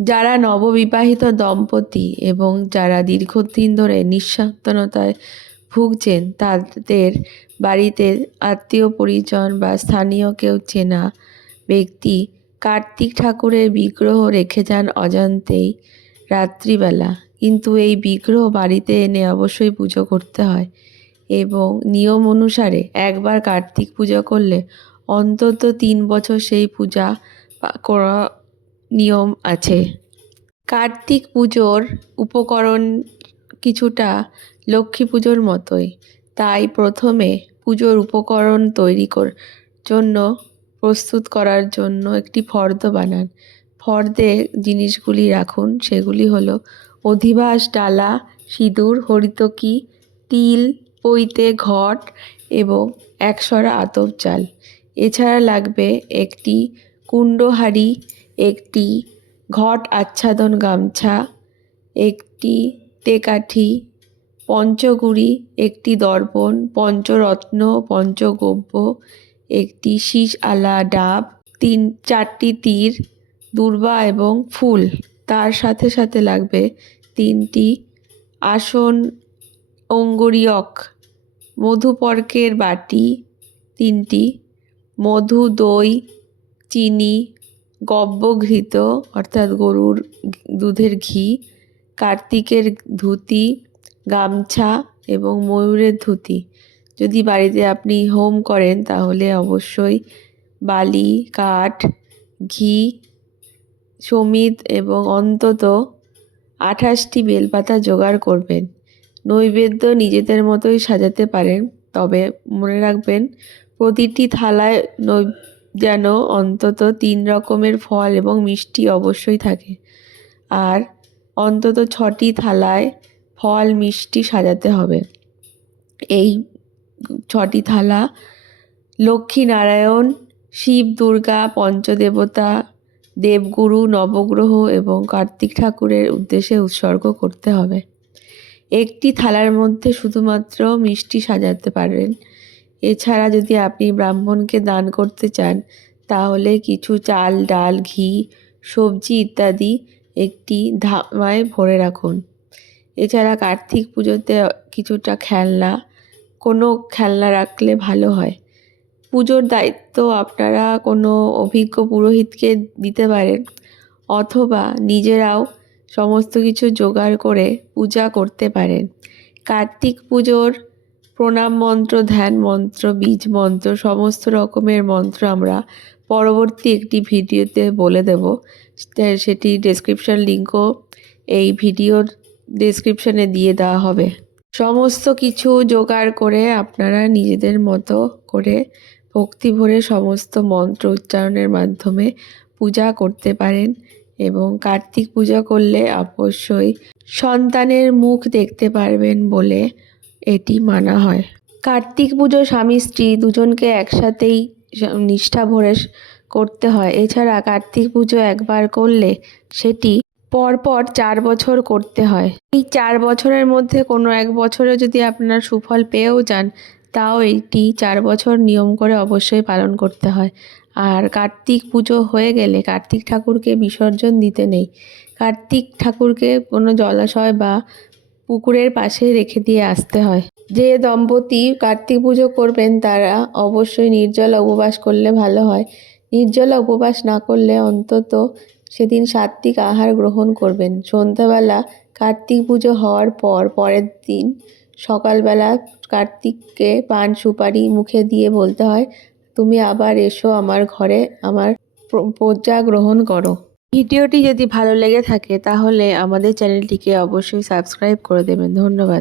যারা নববিবাহিত দম্পতি এবং যারা দীর্ঘদিন ধরে নিঃসন্তানতায় ভুগছেন, তাদের বাড়িতে আত্মীয় পরিজন বা স্থানীয় কেউ চেনা ব্যক্তি কার্তিক ঠাকুরের বিগ্রহ রেখে যান অজান্তেই রাত্রিবেলা। কিন্তু এই বিগ্রহ বাড়িতে এনে অবশ্যই পুজো করতে হয় এবং নিয়ম অনুসারে একবার কার্তিক পূজা করলে অন্তত তিন বছর সেই পূজা করা নিয়ম আছে। কার্তিক পুজোর উপকরণ কিছুটা লক্ষ্মী পুজোর মতোই। তাই প্রথমে পুজোর উপকরণ তৈরি কর, জন্য, প্রস্তুত করার জন্য একটি ফর্দ বানান। ফর্দে জিনিসগুলি রাখুন, সেগুলি হলো অধিবাস, ডালা, সিঁদুর, হরিতকি, তিল, পৈতে, ঘট এবং একশরা আতপ চাল এছাড়া লাগবে একটি কুণ্ডহাড়ি একটি ঘট আচ্ছাদন গামছা, একটি তেকাঠি, পঞ্চগুড়ি, একটি দর্পণ, পঞ্চরত্ন, পঞ্চগব্য, একটি শীষ আলা ডাব, তিন, চারটি তীর, দূর্বা এবং ফুল। তার সাথে সাথে লাগবে তিনটি আসন অঙ্গুরিয়ক, মধুপর্কের বাটি, তিনটি মধু দই চিনি গব্যঘৃত অর্থাৎ গরুর দুধের ঘি, কার্তিকের ধুতি, গামছা এবং ময়ূরের ধুতি। যদি বাড়িতে আপনি হোম করেন, তাহলে অবশ্যই বালি, কাঠ, ঘি, সমিত এবং অন্তত আঠাশটি বেলপাতা জোগাড় করবেন। নৈবেদ্য নিজেদের মতোই সাজাতে পারেন, তবে মনে রাখবেন, প্রতিটি থালায় নৈ যেন অন্তত তিন রকমের ফল এবং মিষ্টি অবশ্যই থাকে। আর অন্তত ছটি থালায় ফল, মিষ্টি সাজাতে হবে। এই ছটি থালা লক্ষ্মীনারায়ণ, শিব, দুর্গা, পঞ্চদেবতা, দেবগুরু, নবগ্রহ এবং কার্তিক ঠাকুরের উদ্দেশ্যে উৎসর্গ করতে হবে। একটি থালার মধ্যে শুধুমাত্র মিষ্টি সাজাতে পারেন। এছাড়া যদি আপনি ব্রাহ্মণকে দান করতে চান, তাহলে কিছু চাল, ডাল, ঘি, সবজি ইত্যাদি একটি ধামায় ভরে রাখুন। এছাড়া কার্তিক পুজোতে কিছুটা খেলনা, কোনো খেলনা রাখলে ভালো হয়। পুজোর দায়িত্ব আপনারা কোনো অভিজ্ঞ পুরোহিতকে দিতে পারেন, অথবা নিজেরাও সমস্ত কিছু জোগাড় করে পূজা করতে পারেন। কার্তিক পুজোর প্রণাম মন্ত্র, ধ্যান মন্ত্র, বীজ মন্ত্র, সমস্ত রকমের মন্ত্র আমরা পরবর্তী একটি ভিডিওতে বলে দেব। সেটি ডেসক্রিপশন লিঙ্কও এই ভিডিওর ডেসক্রিপশানে দিয়ে দেওয়া হবে। সমস্ত কিছু জোগাড় করে আপনারা নিজেদের মতো করে ভক্তি ভরে সমস্ত মন্ত্র উচ্চারণের মাধ্যমে পূজা করতে পারেন এবং কার্তিক পূজা করলে অবশ্যই সন্তানের মুখ দেখতে পারবেন বলে এটি মানা হয়। কার্তিক পুজো স্বামী, স্ত্রী দুজনকে একসাথেই নিষ্ঠা ভরে করতে হয়। এছাড়া কার্তিক পুজো একবার করলে সেটি পরপর চার বছর করতে হয়। এই চার বছরের মধ্যে কোনো এক বছরে যদি আপনার সুফল পেয়েও যান, তাও এইটি চার বছর নিয়ম করে অবশ্যই পালন করতে হয়। আর কার্তিক পুজো হয়ে গেলে কার্তিক ঠাকুরকে বিসর্জন দিতে নেই। কার্তিক ঠাকুরকে কোনো জলাশয় বা পুকুরের পাশে রেখে দিয়ে আসতে হয়। যে দম্পতি কার্তিক পুজো করবেন, তারা অবশ্যই নির্জলা উপবাস করলে ভালো হয়। নির্জলা উপবাস না করলে অন্তত সেদিন সাত্বিক আহার গ্রহণ করবেন। সন্ধ্যাবেলা কার্তিক পুজো হওয়ার পর, পরের দিন সকালবেলা কার্তিককে পান সুপারি মুখে দিয়ে বলতে হয়, তুমি আবার এসো আমার ঘরে, আমার প্র- পূজা গ্রহণ করো। ভিডিওটি যদি ভালো লেগে থাকে তাহলে আমাদের চ্যানেলটিকে অবশ্যই সাবস্ক্রাইব করে দেবেন। ধন্যবাদ।